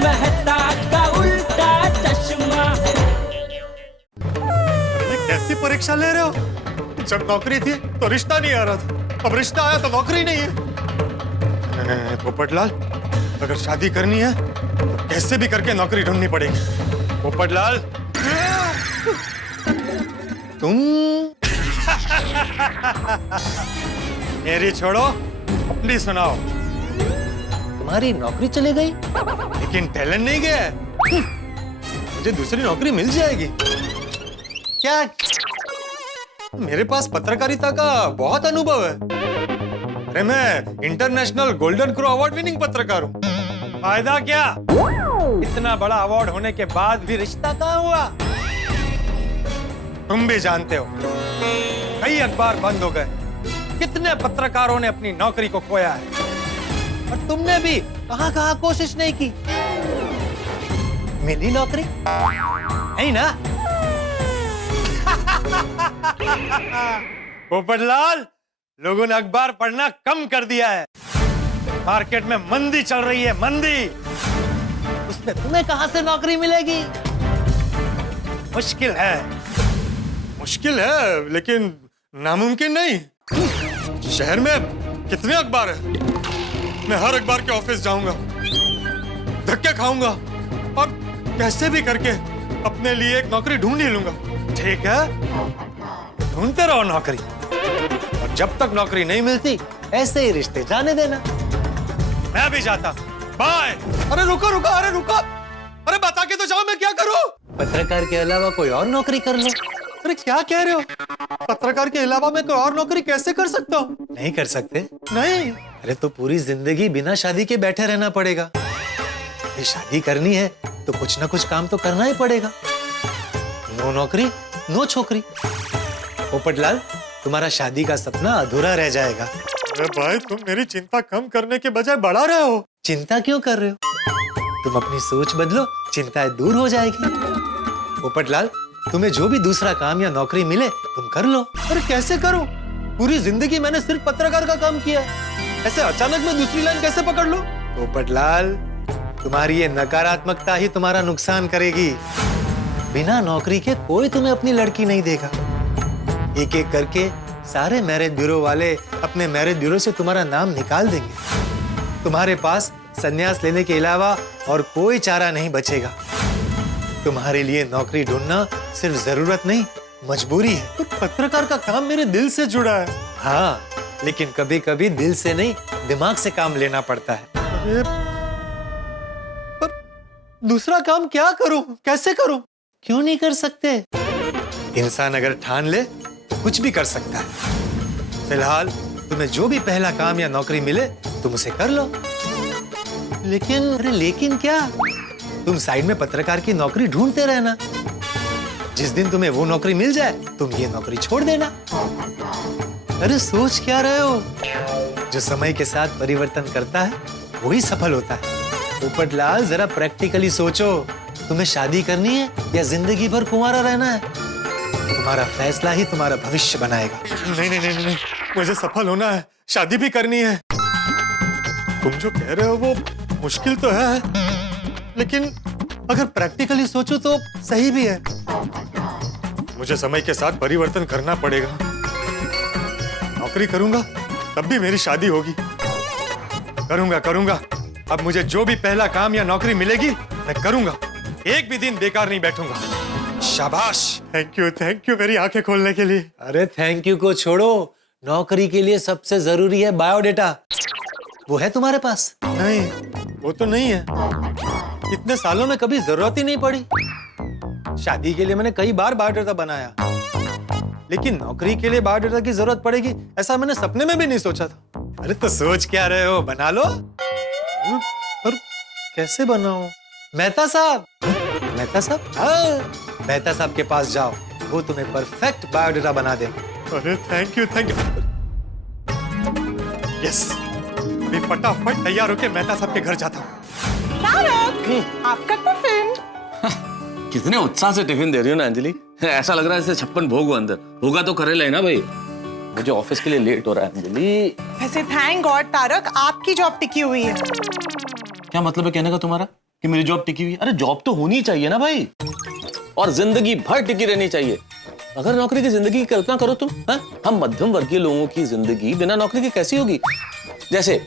मेहता का उल्टा चश्मा। कैसी परीक्षा ले रहे हो? जब नौकरी थी तो रिश्ता नहीं आ रहा था, अब रिश्ता आया तो नौकरी नहीं है। नहीं, पोपटलाल, अगर शादी करनी है तो कैसे भी करके नौकरी ढूंढनी पड़ेगी। पोपटलाल, तुम मेरी छोड़ो, अपनी सुनाओ। तुम्हारी नौकरी चली गई, लेकिन टैलेंट नहीं गया है। मुझे दूसरी नौकरी मिल जाएगी। क्या? मेरे पास पत्रकारिता का बहुत अनुभव है। अरे मैं international golden crow award winning पत्रकार हूँ। फायदा क्या? इतना बड़ा अवार्ड होने के बाद भी रिश्ता कहाँ हुआ? तुम भी जानते हो, कई अखबार बंद हो गए, कितने पत्रकारों ने अपनी नौकरी को खोया है, और तुमने भी कहाँ कोशिश नहीं की। मिली नौकरी नहीं ना? पोपटलाल, लोगों ने अखबार पढ़ना कम कर दिया है। मार्केट में मंदी चल रही है, मंदी। उसमें तुम्हें कहां से नौकरी मिलेगी? मुश्किल है, मुश्किल है, लेकिन नामुमकिन नहीं। शहर में कितने अखबार हैं? मैं हर अखबार के ऑफिस जाऊंगा, धक्के खाऊंगा और कैसे भी करके अपने लिए एक नौकरी ढूंढ ही लूंगा। ठीक है, ढूंढते रहो नौकरी, और जब तक नौकरी नहीं मिलती ऐसे ही रिश्ते जाने देना। मैं भी जाता। बाय। अरे रुको रुको, अरे रुको, अरे बता के तो जाओ, मैं क्या करूं? पत्रकार के अलावा कोई और नौकरी कर लो। अरे क्या कह रहे हो? पत्रकार के अलावा मैं कोई और नौकरी कैसे कर सकता हूँ? नहीं कर सकते? नहीं। अरे तो पूरी जिंदगी बिना शादी के बैठे रहना पड़ेगा। ये शादी करनी है तो कुछ ना कुछ काम तो करना ही पड़ेगा। नो नौकरी नो छोकरी। पोपटलाल, तुम्हारा शादी का सपना अधूरा रह जाएगा। अरे भाई, तुम मेरी चिंता कम करने के बजाय बढ़ा रहे हो। चिंता क्यों कर रहे हो? तुम अपनी सोच बदलो, चिंताएं दूर हो जाएगी। पोपटलाल, तुम्हें जो भी दूसरा काम या नौकरी मिले तुम कर लो। अरे कैसे करूं? पूरी जिंदगी मैंने सिर्फ पत्रकार का काम किया, ऐसे अचानक मैं दूसरी लाइन कैसे पकड़ लूं? पोपटलाल, तुम्हारी ये नकारात्मकता ही तुम्हारा नुकसान करेगी। बिना नौकरी के कोई तुम्हें अपनी लड़की नहीं देगा। एक एक करके सारे मैरिज ब्यूरो वाले अपने मैरिज ब्यूरो से तुम्हारा नाम निकाल देंगे। तुम्हारे पास संन्यास लेने के अलावा और कोई चारा नहीं बचेगा। तुम्हारे लिए नौकरी ढूंढना सिर्फ जरूरत नहीं, मजबूरी है। तो पत्रकार का काम मेरे दिल से जुड़ा है। हाँ, लेकिन कभी कभी दिल से नहीं, दिमाग से काम लेना पड़ता है। अरे पर दूसरा काम क्या करूं, कैसे करूं? क्यों नहीं कर सकते? इंसान अगर ठान ले तो कुछ भी कर सकता है। फिलहाल तुम्हें जो भी पहला काम या नौकरी मिले तुम उसे कर लो। लेकिन अरे लेकिन क्या? तुम साइड में पत्रकार की नौकरी ढूंढते रहना। जिस दिन तुम्हें वो नौकरी मिल जाए तुम ये नौकरी छोड़ देना। अरे सोच क्या रहे हो? जो समय के साथ परिवर्तन करता है वही सफल होता है। पोपटलाल, जरा प्रैक्टिकली सोचो। तुम्हें शादी करनी है या जिंदगी भर कुंवारा रहना है? तुम्हारा फैसला ही तुम्हारा भविष्य बनाएगा। नहीं नहीं नहीं नहीं, मुझे सफल होना है, शादी भी करनी है। तुम जो कह रहे हो वो मुश्किल तो है, लेकिन अगर प्रैक्टिकली सोचो तो सही भी है। मुझे समय के साथ परिवर्तन करना पड़ेगा। नौकरी करूंगा तब भी मेरी शादी होगी। करूंगा करूंगा। अब मुझे जो भी पहला काम या नौकरी मिलेगी मैं करूंगा। एक भी दिन बेकार नहीं बैठूंगा। शाबाश। थैंक यू मेरी आंखें खोलने के लिए। अरे थैंक यू को छोड़ो, नौकरी के लिए सबसे जरूरी है बायोडेटा। वो है तुम्हारे पास? नहीं, वो तो नहीं है। इतने सालों में कभी जरूरत ही नहीं पड़ी। शादी के लिए मैंने कई बार बायोडाटा बनाया, लेकिन नौकरी के लिए बायोडाटा की जरूरत पड़ेगी ऐसा मैंने सपने में भी नहीं सोचा था। अरे तो सोच क्या रहे हो, बना लो। पर कैसे बनाऊं? मेहता साहब, मेहता साहब, हाँ, मेहता साहब के पास जाओ, वो तुम्हें परफेक्ट बायोडाटा बना दे। अरे थैंक यू। यस, मैं फटाफट तैयार होकर मेहता साहब के घर जाता हूँ। आपका टिफिन। कितने उत्साह से टिफिन दे रही हो ना अंजलि, ऐसा लग रहा है जैसे 56 भोग हो अंदर। होगा तो करे ले ना भाई, मुझे ऑफिस के लिए लेट हो रहा है अंजलि। वैसे थैंक गॉड तारक, आपकी जॉब टिकी हुई है। क्या मतलब है कहने का तुम्हारा? कि मेरी जॉब टिकी हुई है। अरे जॉब तो होनी चाहिए ना भाई, और जिंदगी भर टिकी रहनी चाहिए। अगर नौकरी की जिंदगी की कल्पना करो तुम, हम मध्यम वर्गीय लोगों की जिंदगी बिना नौकरी के कैसी होगी? जैसे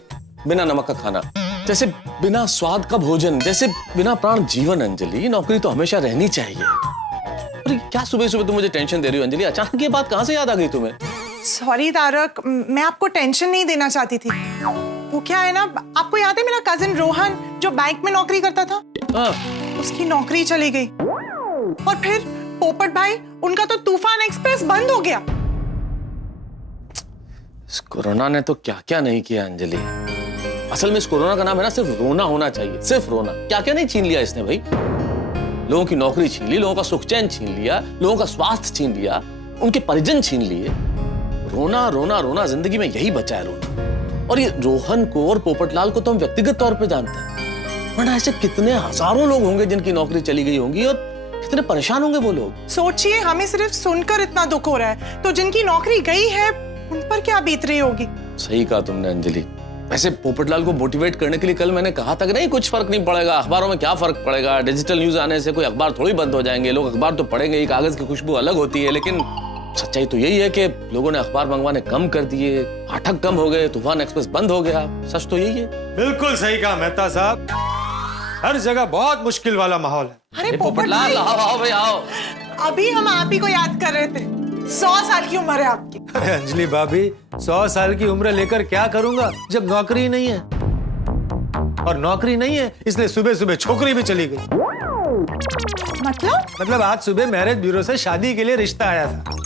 बिना नमक का खाना, जैसे बिना स्वाद का भोजन, जैसे बिना प्राण जीवन। अंजलि, नौकरी तो हमेशा रहनी चाहिए। अरे क्या सुबह सुबह तुम मुझे टेंशन दे रही हो अंजलि? अचानक ये बात कहाँ से याद आ गई तुम्हें? सॉरी तारक, मैं आपको टेंशन नहीं देना चाहती थी। वो क्या है ना, आपको याद है मेरा कजिन रोहन जो बैंक में नौकरी करता था? हाँ। उसकी नौकरी चली गई, और फिर पोपट भाई, उनका तो तूफान एक्सप्रेस बंद हो गया। इस कोरोना ने तो क्या क्या नहीं किया अंजलि। असल में इस कोरोना का नाम है ना सिर्फ रोना होना चाहिए, सिर्फ रोना। क्या क्या नहीं छीन लिया इसने भाई। लोगों की नौकरी छीन ली, लोगों का सुख चैन छीन लिया, लोगों का स्वास्थ्य छीन लिया, उनके परिजन छीन लिए। रोना रोना रोना, जिंदगी में यही बचा है, रोना। और ये रोहन को और पोपटलाल को तो हम व्यक्तिगत तौर पे जानते हैं, वरना ऐसे कितने हजारों लोग होंगे जिनकी नौकरी चली गई होंगी, और कितने परेशान होंगे वो लोग। सोचिए, हमें सिर्फ सुनकर इतना दुख हो रहा है, तो जिनकी नौकरी गई है उन पर क्या बीत रही होगी। सही कहा तुमने अंजलि। वैसे पोपटलाल को मोटिवेट करने के लिए कल मैंने कहा था कि नहीं कुछ फर्क नहीं पड़ेगा, अखबारों में क्या फर्क पड़ेगा, डिजिटल न्यूज आने से कोई अखबार थोड़ी बंद हो जाएंगे, लोग अखबार तो पढ़ेंगे ही, कागज की खुशबू अलग होती है। लेकिन सच्चाई तो यही है कि लोगों ने अखबार मंगवाने कम कर दिए, पाठक कम हो गए, तूफान एक्सप्रेस बंद हो गया। सच तो यही है। बिल्कुल सही कहा मेहता साहब, हर जगह बहुत मुश्किल वाला माहौल है। अरे पोपटलाल, आओ आओ भाई आओ। अभी हम आप ही को याद कर रहे थे। 100 साल की उम्र है आपकी। अरे अंजलि भाभी, 100 साल की उम्र लेकर क्या करूंगा जब नौकरी नहीं है? और नौकरी नहीं है इसलिए सुबह सुबह छोकरी भी चली गई। मतलब आज सुबह मैरिज ब्यूरो से शादी के लिए रिश्ता आया था,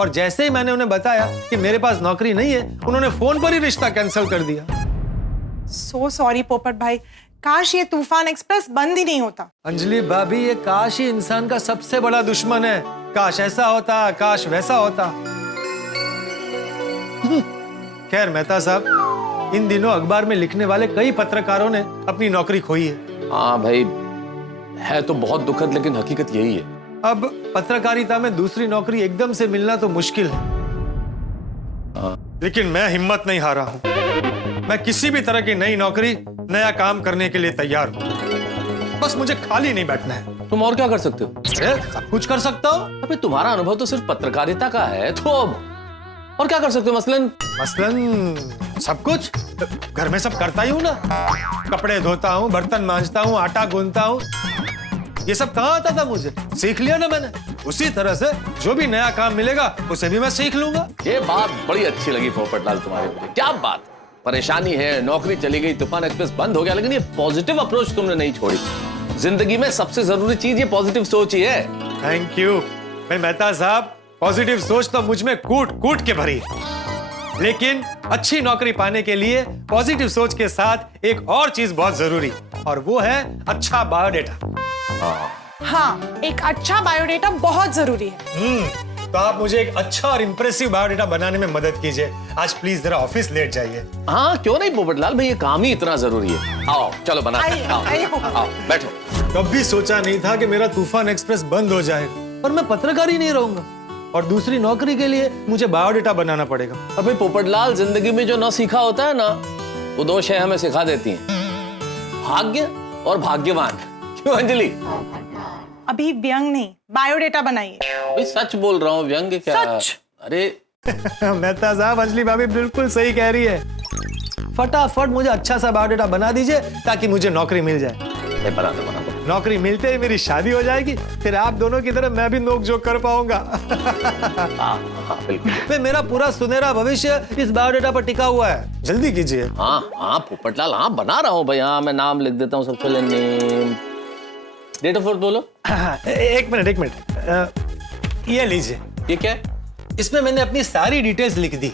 और जैसे ही मैंने उन्हें बताया कि मेरे पास नौकरी नहीं है, उन्होंने फोन पर ही रिश्ता कैंसिल कर दिया। सो सॉरी पोपट भाई, काश ये तूफान एक्सप्रेस बंद ही नहीं होता। अंजलि भाभी, ये काश ही इंसान का सबसे बड़ा दुश्मन है। काश ऐसा होता, काश वैसा होता। खैर मेहता साहब, इन दिनों अखबार में लिखने वाले कई पत्रकारों ने अपनी नौकरी खोई है। हाँ भाई, है तो बहुत दुखद, लेकिन हकीकत यही है। अब पत्रकारिता में दूसरी नौकरी एकदम से मिलना तो मुश्किल है। लेकिन मैं हिम्मत नहीं हारा हूं। मैं किसी भी तरह की नई नौकरी, नया काम करने के लिए तैयार हूं। बस मुझे खाली नहीं बैठना है। तुम और क्या कर सकते हो? अरे सब कुछ कर सकता हूँ। अबे तुम्हारा अनुभव तो सिर्फ पत्रकारिता का है, तो अब और क्या कर सकते हो? मसलन सब कुछ घर में सब करता ही हूं ना। कपड़े धोता हूं, बर्तन मांजता हूं, आटा गूंथता हूं। ये सब कहाँ आता था मुझे? सीख लिया ना मैंने। उसी तरह से जो भी नया काम मिलेगा उसे भी मैं सीख लूंगा। ये बात बड़ी अच्छी लगी पोपटलाल तुम्हारी मुझे। क्या बात, परेशानी है, नौकरी चली गई, तूफान एक्सप्रेस बंद हो गया, लेकिन ये पॉजिटिव अप्रोच तुमने नहीं छोड़ी। जिंदगी में सबसे जरूरी चीज ये पॉजिटिव सोच ही है। Thank you. मैं मेहता साहब, पॉजिटिव सोच तो मुझ में कूट कूट के भरी है, लेकिन अच्छी नौकरी पाने के लिए पॉजिटिव सोच के साथ एक और चीज बहुत जरूरी, और वो है अच्छा बायोडेटा। हाँ, एक अच्छा बायोडेटा बहुत जरूरी है। तो आप मुझे एक अच्छा और इंप्रेसिव बायोडेटा बनाने में मदद कीजिए। आज प्लीज जरा ऑफिस लेट जाइए। हाँ क्यों नहीं पोपटलाल भाई, ये काम ही इतना जरूरी है। आओ चलो बना, आओ बैठो। कभी सोचा नहीं था कि मेरा तूफान एक्सप्रेस बंद हो जाएगा और मैं पत्रकार ही नहीं रहूंगा, और दूसरी नौकरी के लिए मुझे बायोडेटा बनाना पड़ेगा। अबे पोपटलाल, जिंदगी में जो न सीखा होता है ना, वो दो शय हमें सिखा देती हैं, भाग्य और भाग्यवान। क्यों अंजलि? अभी व्यंग नहीं, बायोडेटा बनाइए। भाई सच बोल रहा हूँ, व्यंग्य क्या? सच। अरे मेहता साहब, अंजलि भाभी बिल्कुल सही कह रही है। फटाफट मुझे अच्छा सा बायोडेटा बना दीजिए ताकि मुझे नौकरी मिल जाए। बना दो। नौकरी मिलते ही मेरी शादी हो जाएगी, फिर आप दोनों की तरह मैं भी नोक झोंक कर पाऊंगा। हाँ बिल्कुल। मेरा पूरा सुनहरा भविष्य इस बायोडेटा पर टिका हुआ है। जल्दी कीजिए। हाँ पोपटलाल, हाँ बना रहा हूँ भाई। हाँ मैं नाम लिख देता हूँ सबसे पहले। नेम, डेट ऑफ बर्थ बोलो। एक मिनट, ये लीजिए। ये क्या है? इसमें मैंने अपनी सारी डिटेल्स लिख दी।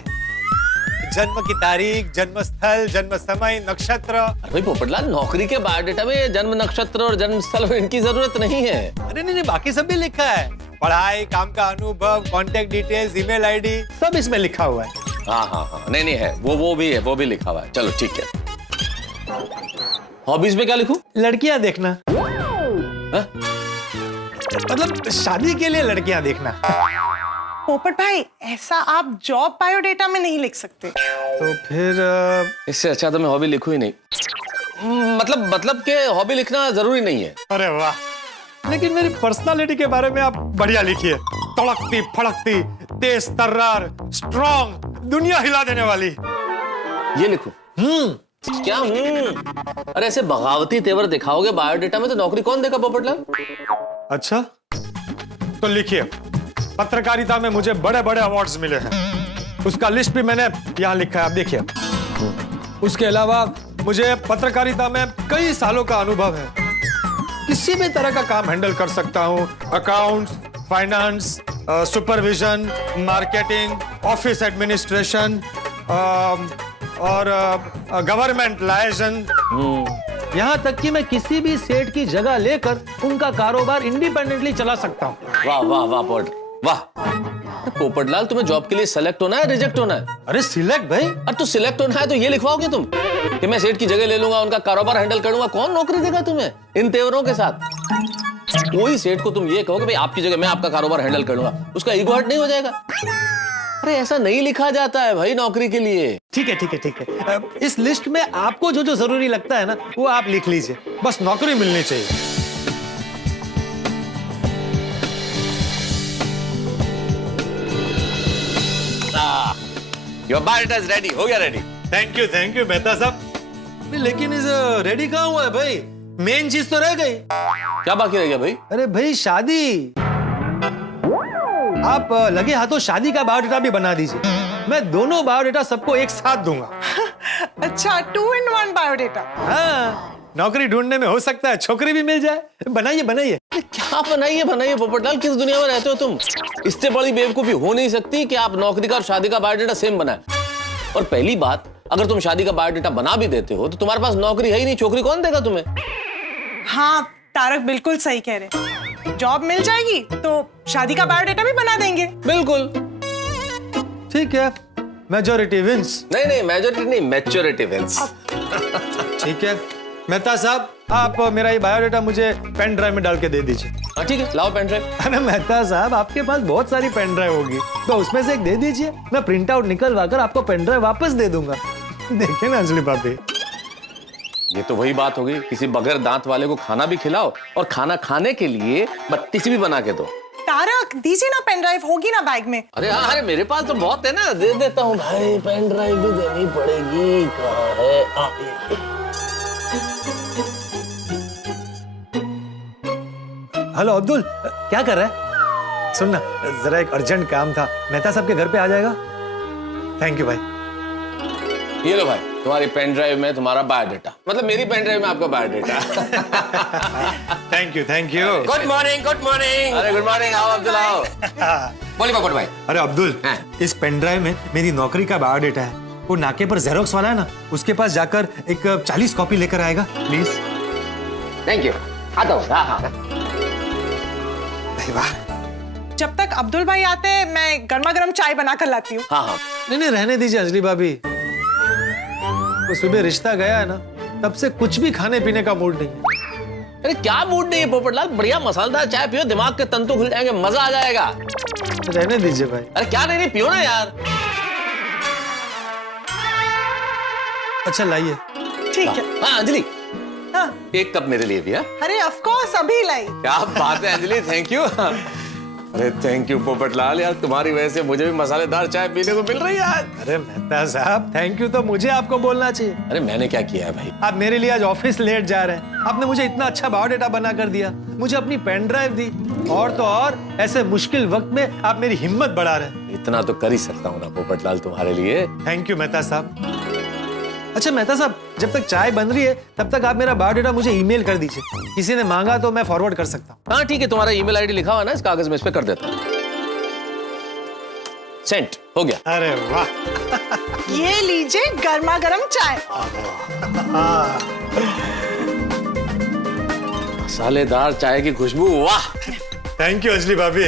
जन्म की तारीख, जन्म स्थल, जन्म समय, नक्षत्र। अरे भाई पोपटलाल, नौकरी के बायोडेटा में जन्म नक्षत्र और जन्म स्थल इनकी जरूरत नहीं है। अरे नहीं, बाकी सब भी लिखा है। पढ़ाई, काम का अनुभव, कांटेक्ट डिटेल्स, ईमेल आईडी, सब इसमें लिखा हुआ है। हाँ नहीं है, वो भी है, वो भी लिखा हुआ है। चलो ठीक है। हॉबीज में क्या लिखूं? लड़कियां देखना। हाँ? मतलब शादी के लिए लड़कियां देखना। पोपट भाई, ऐसा आप जॉब बायोडेटा में नहीं लिख सकते। तो फिर इससे अच्छा तो मैं हॉबी लिखूं ही नहीं। मतलब के हॉबी लिखना जरूरी नहीं है। अरे वाह, लेकिन मेरी पर्सनालिटी के बारे में आप बढ़िया लिखिए। तड़कती फड़कती, तेज तर्रार, स्ट्रॉन्ग, दुनिया हिला देने वाली। ये लिखो। क्या अरे ऐसे बगावती तेवर दिखाओगे बायोडेटा में तो नौकरी कौन देगा पोपटलाल? अच्छा, तो लिखिए, पत्रकारिता में मुझे बड़े बड़े अवार्ड्स मिले हैं, उसका लिस्ट भी मैंने यहाँ लिखा है, आप देखिए। उसके अलावा मुझे पत्रकारिता में कई सालों का अनुभव है, किसी भी तरह का काम हैंडल कर सकता हूँ। Accounts, finance, supervision, marketing, office administration और गवर्नमेंट लाइसेंस। यहाँ तक कि मैं किसी भी सेठ की जगह लेकर उनका कारोबार इंडिपेंडेंटली चला सकता हूँ। वाह वाह वाह पोपट, वाह। पोपटलाल, तुम्हें जॉब के लिए सेलेक्ट होना है, रिजेक्ट होना है? अरे सिलेक्ट भाई? अरे तो सिलेक्ट होना है तो ये लिखवाओगे तुम कि मैं सेठ की जगह ले लूंगा, उनका कारोबार हैंडल करूंगा? कौन नौकरी देगा तुम्हें इन तेवरों के साथ? कोई सेठ को तुम ये कहोगे भाई आपकी जगह मैं आपका कारोबार हैंडल करूंगा, उसका ईगो हर्ट नहीं हो जाएगा? अरे ऐसा नहीं लिखा जाता है भाई नौकरी के लिए। ठीक है ठीक है ठीक है, इस लिस्ट में आपको जो जो जरूरी लगता है ना वो आप लिख लीजिए, बस नौकरी मिलनी चाहिए। योर बायोडेटा इज रेडी, हो गया रेडी। थैंक यू मेहता साहब। लेकिन इस रेडी कहाँ हुआ है भाई? मेन चीज तो रह गई। क्या बाकी रह गया भाई? अरे भाई शादी, आप लगे हाथों शादी का बायोडेटा भी बना दीजिए। मैं दोनों बायोडेटा सबको एक साथ दूंगा। अच्छा, 2 in 1 बायोडेटा। हाँ, नौकरी ढूंढने में हो सकता है छोकरी भी मिल जाए। बनाइए बनाइए। क्या बनाइए पोपटलाल, किस दुनिया में रहते हो तुम? इससे बड़ी बेवकूफी हो नहीं सकती कि आप नौकरी का और शादी का बायोडेटा सेम बनाए। और पहली बात, अगर तुम शादी का बायोडेटा बना भी देते हो तो तुम्हारे पास नौकरी है ही नहीं, छोकरी कौन देगा तुम्हें? हाँ, तारक बिल्कुल सही कह रहे। जॉब मिल जाएगी तो शादी का बायोडेटा भी बना देंगे। बिल्कुल ठीक है, मेजॉरिटी विंस। नहीं, मेजॉरिटी नहीं, मैच्योरिटी विंस। ठीक है मेहता साहब, आप मेरा ये बायोडेटा मुझे पेन ड्राइव में डाल के दे दीजिए। हाँ ठीक है, लाओ पेन ड्राइव। अरे मेहता साहब, आपके पास बहुत सारी पेन ड्राइव होगी, तो उसमें से एक दे दीजिए, मैं प्रिंट आउट निकलवा कर आपको पेन ड्राइव वापस दे दूंगा। देखिए ना अंजलि भाभी, ये तो वही बात हो गई, किसी बगैर दांत वाले को खाना भी खिलाओ और खाना खाने के लिए बत्तीसी भी बना के दो। तारक दीजिए ना, पेन ड्राइव होगी ना बैग में। अरे हाँ, अरे मेरे पास तो बहुत है ना, दे देता हूँ भाई। पेन ड्राइव भी देनी पड़ेगी। कहाँ है? हेलो अब्दुल, क्या कर रहा है? सुनना, जरा एक अर्जेंट काम था, मेहता साहब के घर पे आ जाएगा? थैंक यू भाई। ये लो भाई, तुम्हारी पेन ड्राइव में तुम्हारा बायोडेटा, मतलब मेरी पेन ड्राइव में आपका biodata. Thank you. Good morning, good morning. अरे गुड मॉर्निंग, आओ अब्दुल आओ। बोलिए पोपट भाई। अरे अब्दुल, हाँ। इस पेन ड्राइव में मेरी नौकरी का बायोडेटा है, वो नाके पर जेरोक्स वाला है ना, उसके पास जाकर एक 40 कॉपी लेकर आएगा प्लीज। थैंक यू, आता हूँ। हाँ हाँ। वाह, जब तक अब्दुल भाई आते हैं मैं गर्मा गर्म चाय बनाकर लाती हूँ। हाँ, नहीं रहने दीजिए अंजलि भाभी, वो सुबह रिश्ता गया है ना, तब से कुछ भी खाने पीने का मूड नहीं है। अरे क्या मूड नहीं है पोपटलाल, बढ़िया मसालेदार चाय पियो, दिमाग के तंतु खुल जाएंगे, मजा आ जाएगा। रहने दीजिए भाई। अरे क्या नहीं पियो ना यार। अच्छा लाइए। ठीक है। हाँ अंजलि, हाँ। एक कप मेरे लिए भी। हाँ अरे ऑफ कोर्स, अभी लाई। क्या बात है अंजलि, थैंक यू। अरे थैंक यू पोपटलाल, यार तुम्हारी वजह से मुझे भी मसालेदार चाय पीने को मिल रही है आज। अरे मेहता साहब, थैंक यू तो मुझे आपको बोलना चाहिए। अरे मैंने क्या किया है भाई? आप मेरे लिए आज ऑफिस लेट जा रहे हैं, आपने मुझे इतना अच्छा बायोडेटा बना कर दिया, मुझे अपनी पेन ड्राइव दी, और तो और ऐसे मुश्किल वक्त में आप मेरी हिम्मत बढ़ा रहे हैं। इतना तो कर ही सकता हूँ ना पोपटलाल तुम्हारे लिए। थैंक यू मेहता साहब। अच्छा मेहता साहब, जब तक चाय बन रही है तब तक आप मेरा बायोडेटा मुझे ईमेल कर दीजिए, किसी ने मांगा तो मैं फॉरवर्ड कर सकता हूँ। हाँ ठीक है, तुम्हारा ईमेल आईडी लिखा हुआ ना इस कागज में, इस पे कर देता हूँ। सेंट हो गया। अरे वाह। ये लीजिए गर्मा गर्म चाय। मसालेदार चाय की खुशबू, वाह। थैंक यू अंजलि भाभी।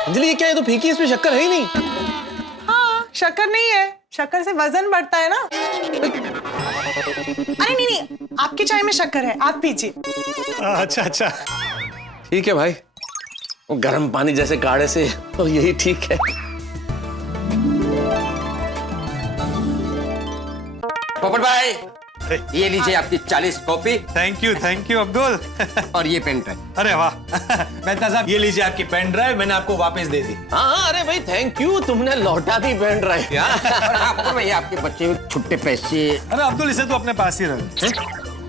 अंजलि ये क्या है, तो फीकी, इसमें शक्कर है ही नहीं। हाँ, शक्कर नहीं है, शक्कर से वजन बढ़ता है ना। अरे नहीं, आपकी चाय में शक्कर है, आप पीजिए। अच्छा। ठीक है भाई, वो गर्म पानी जैसे गाढ़े से तो यही ठीक है। पोपट भाई अरे ये लीजिए आपकी 40 कॉपी थैंक यू अब्दुल। और ये पेन ड्राइव। अरे वाह मेहता साहब ये लीजिए आपकी पेन ड्राइव, मैंने आपको वापस दे दी। हाँ अरे भाई थैंक यू, तुमने लौटा दी पेन ड्राइव। और आपको भैया आपके बच्चे छुट्टे पैसे। अरे अब्दुल इसे तो अपने पास ही रख,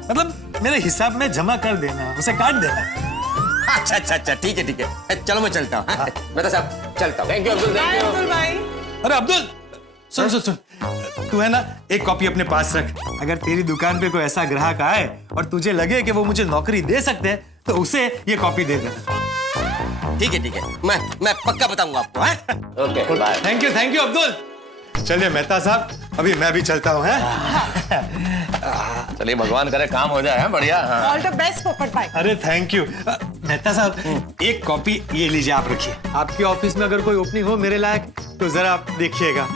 मतलब मेरे हिसाब में जमा कर देना, उसे काट देना। अच्छा ठीक है चलो मैं चलता हूँ। मैं तो साहब चलता हूँ। Thank you Abdul, bye thank Abdul भाई। अरे अब्दुल सुन, तू है ना एक कॉपी अपने पास रख। अगर तेरी दुकान पे कोई ऐसा ग्राहक आए और तुझे लगे कि वो मुझे नौकरी दे सकते हैं तो उसे ये कॉपी दे देना। ठीक है मैं पक्का बताऊंगा आपको। You. Okay bye. Thank you Abdul. चलिए मेहता साहब अभी मैं भी चलता हूँ। चलिए भगवान करे काम हो जाए। हाँ, बढ़िया। हाँ। ऑल द बेस्ट पोपट भाई। अरे थैंक यू मेहता साहब, एक कॉपी ये लीजिए आप रखिए। आपके ऑफिस में अगर कोई ओपनिंग हो मेरे लायक तो जरा आप देखिएगा।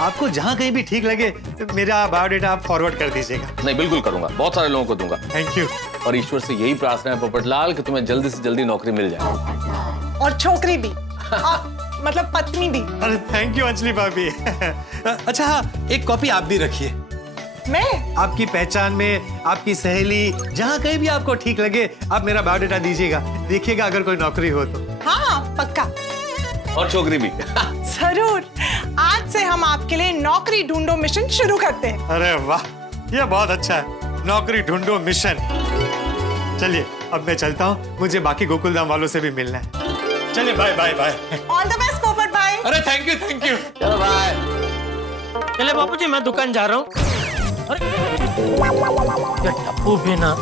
आपको जहाँ कहीं भी ठीक लगे मेरा बायोडेटा आप फॉरवर्ड कर दीजिएगा। नहीं बिल्कुल करूंगा, बहुत सारे लोगों को दूंगा। Thank you. और ईश्वर से यही प्रार्थना है पोपटलाल कि तुम्हें जल्दी से जल्दी नौकरी मिल जाए। और छोकरी भी मतलब पत्नी भी। अरे थैंक यू अंजलि भाभी। अच्छा हाँ एक कॉपी आप भी रखिए। मैं आपकी पहचान में आपकी सहेली जहाँ कहीं भी आपको ठीक लगे आप मेरा बायोडेटा दीजिएगा, देखिएगा अगर कोई नौकरी हो तो। हाँ पक्का और छोकरी भी। जरूर। आज से हम आपके लिए नौकरी ढूंढो मिशन शुरू करते हैं। अरे वाह ये बहुत अच्छा है, नौकरी ढूंढो मिशन। चलिए अब मैं चलता हूँ, मुझे बाकी गोकुलधाम वालों से भी मिलना है। चलिए bye bye bye. All the best Popat भाई। अरे थैंक यू। चलो बाय। चले बापू जी मैं दुकान जा रहा हूँ। अरे ये टप्पू भी ना।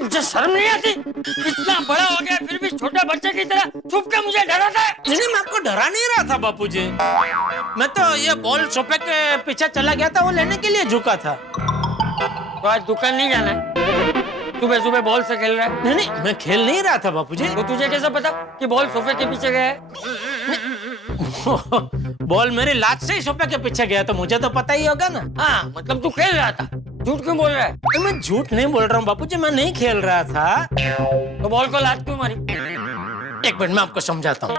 मुझे शर्म नहीं आती? इतना बड़ा हो गया फिर भी छोटा बच्चे की तरह छुप के मुझे डराता है। नहीं मैं आपको डरा नहीं रहा था बापूजी, मैं तो ये बॉल सोफे के पीछे चला गया था, वो लेने के लिए झुका था। तो आज दुकान नहीं जाना है? सुबह सुबह बॉल से खेल रहा है? नहीं मैं खेल नहीं रहा था बापूजी। तो तुझे कैसे पता कि बॉल सोफे के पीछे गया है? बॉल मेरी लात से ही सोफे के पीछे गया तो मुझे तो पता ही होगा ना। हाँ मतलब तू खेल रहा था, झूठ क्यों बोल रहा है? मैं झूठ नहीं बोल रहा हूँ बापूजी, मैं नहीं खेल रहा था। तो बॉल को लात क्यों मारी? एक मिनट मैं आपको समझाता हूँ।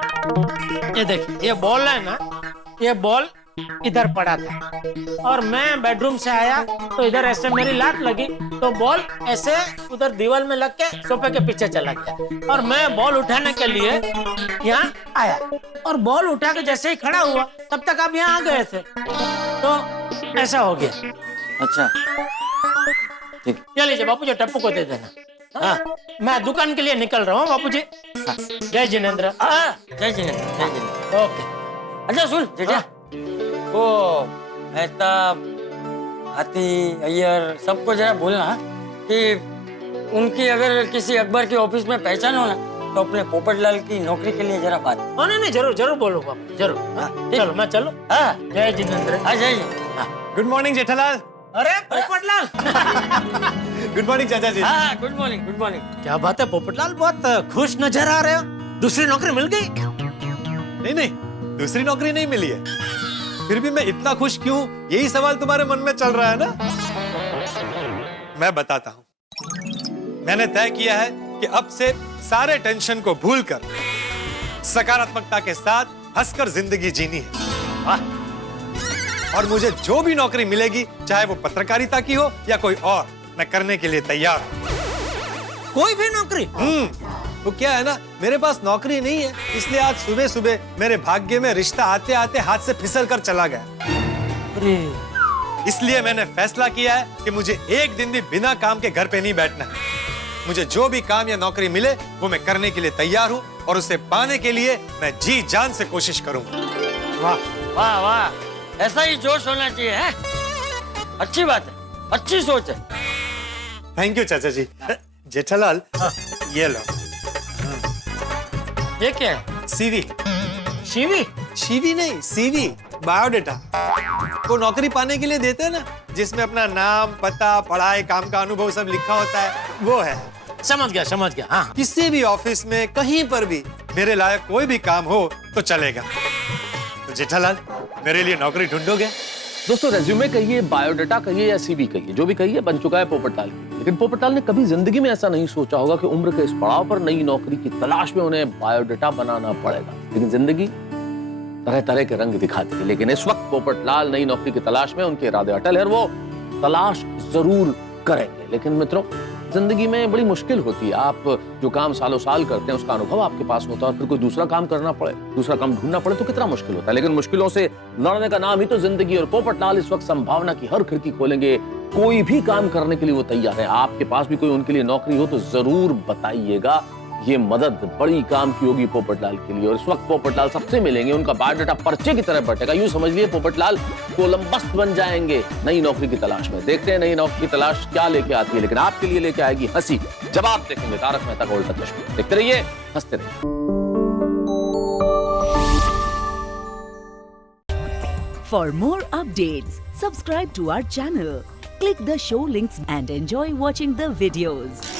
ये देखिए ये बॉल है ना, ये बॉल इधर पड़ा था और मैं बेडरूम से आया तो इधर ऐसे मेरी लात लगी तो बॉल ऐसे उधर दीवार में लग के सोफे के पीछे चला गया और मैं बॉल उठाने के लिए यहाँ आया और बॉल उठा के जैसे ही खड़ा हुआ तब तक आप यहाँ आ गए थे, तो ऐसा हो गया। अच्छा ठीक, ये लीजिए बापूजी टप्पू को दे देना। हाँ मैं दुकान के लिए निकल रहा हूँ बापूजी। हाँ, जय जिनेंद्र। हाँ जय जिनेंद्र। ओके। अच्छा सुन जेठा, वो मेहता हाथी अय्यर सबको जरा बोलना कि उनकी अगर किसी अकबर के ऑफिस में पहचान हो ना तो अपने पोपटलाल की नौकरी के लिए जरा बात। नहीं जरूर जरूर बोलूंगा जरूर। चलो मैं चलो। हाँ जय जिनेंद्र। हाँ जय जी। Good morning Jethalal. अरे पोपटलाल। गुड मॉर्निंग चाचा जी। हाँ गुड मॉर्निंग गुड मॉर्निंग। क्या बात है पोपटलाल, बहुत खुश नजर आ रहे हो। दूसरी नौकरी मिल गई? नहीं दूसरी नौकरी नहीं मिली है, फिर भी मैं इतना खुश क्यों, यही सवाल तुम्हारे मन में चल रहा है ना। मैं बताता हूं। मैंने तय किया है कि अब से सारे टेंशन को भूलकर सकारात्मकता के साथ हंसकर जिंदगी जीनी है। और मुझे जो भी नौकरी मिलेगी, चाहे वो पत्रकारिता की हो या कोई और, मैं करने के लिए तैयार हूं। कोई भी नौकरी? तो क्या है ना, मेरे पास नौकरी नहीं है, इसलिए आज सुबह सुबह मेरे भाग्य में रिश्ता आते आते हाथ से फिसल कर चला गया। इसलिए मैंने फैसला किया है कि मुझे एक दिन भी बिना काम के घर पे नहीं बैठना है। मुझे जो भी काम या नौकरी मिले वो मैं करने के लिए तैयार हूँ और उसे पाने के लिए मैं जी जान से कोशिश करूंगा। वाह वाह वाह, ऐसा ही जोश होना चाहिए है? अच्छी बात है, अच्छी सोच है। थैंक यू चाचा जी। जेठालाल ये लो। ये क्या है? सीवी। शिवी? सीवी नहीं, सीवी बायोडेटा। को नौकरी पाने के लिए देते हैं ना, जिसमें अपना नाम, पता, पढ़ाई, काम का अनुभव सब लिखा होता है, वो है। समझ गया। हाँ किसी भी ऑफिस में कहीं पर भी मेरे लायक कोई भी काम हो तो चलेगा। तो जेठालाल मेरे लिए नौकरी ढूंढोगे? दोस्तों रेज्यूमे कहिए, बायोडाटा कहिए या सीवी कहिए, जो भी कहिए बन चुका है पोपटलाल के लिए। लेकिन पोपटलाल ने कभी जिंदगी में ऐसा नहीं सोचा होगा कि उम्र के इस पड़ाव पर नई नौकरी की तलाश में उन्हें बायोडाटा बनाना पड़ेगा। लेकिन जिंदगी तरह तरह के रंग दिखाती है। लेकिन इस वक्त पोपटलाल नई नौकरी की तलाश में, उनके इरादे अटल है और वो तलाश जरूर करेंगे। लेकिन मित्रों, जिंदगी में बड़ी मुश्किल होती है। आप जो काम सालों साल करते हैं उसका अनुभव आपके पास होता है और फिर कोई दूसरा काम करना पड़े, दूसरा काम ढूंढना पड़े तो कितना मुश्किल होता है। लेकिन मुश्किलों से लड़ने का नाम ही तो जिंदगी, और पोपटलाल इस वक्त संभावना की हर खिड़की खोलेंगे। कोई भी काम करने के लिए वो तैयार है। आपके पास भी कोई उनके लिए नौकरी हो तो जरूर बताइएगा। ये मदद बड़ी काम की होगी पोपटलाल के लिए। और इस वक्त पोपटलाल सबसे मिलेंगे, उनका बायोडाटा पर्चे की तरह बटेगा। यूं समझ लिए पोपटलाल कोलंबस बन जाएंगे नई नौकरी की तलाश में। देखते हैं नई नौकरी की तलाश क्या लेके आती है। लेकिन आपके लिए लेके आएगी हंसी, जब आप देखेंगे तारक मेहता का उल्टा चश्मा। देखते रहिए, हंसते रहिए। For more updates, subscribe to our channel, click the show links and enjoy watching the videos.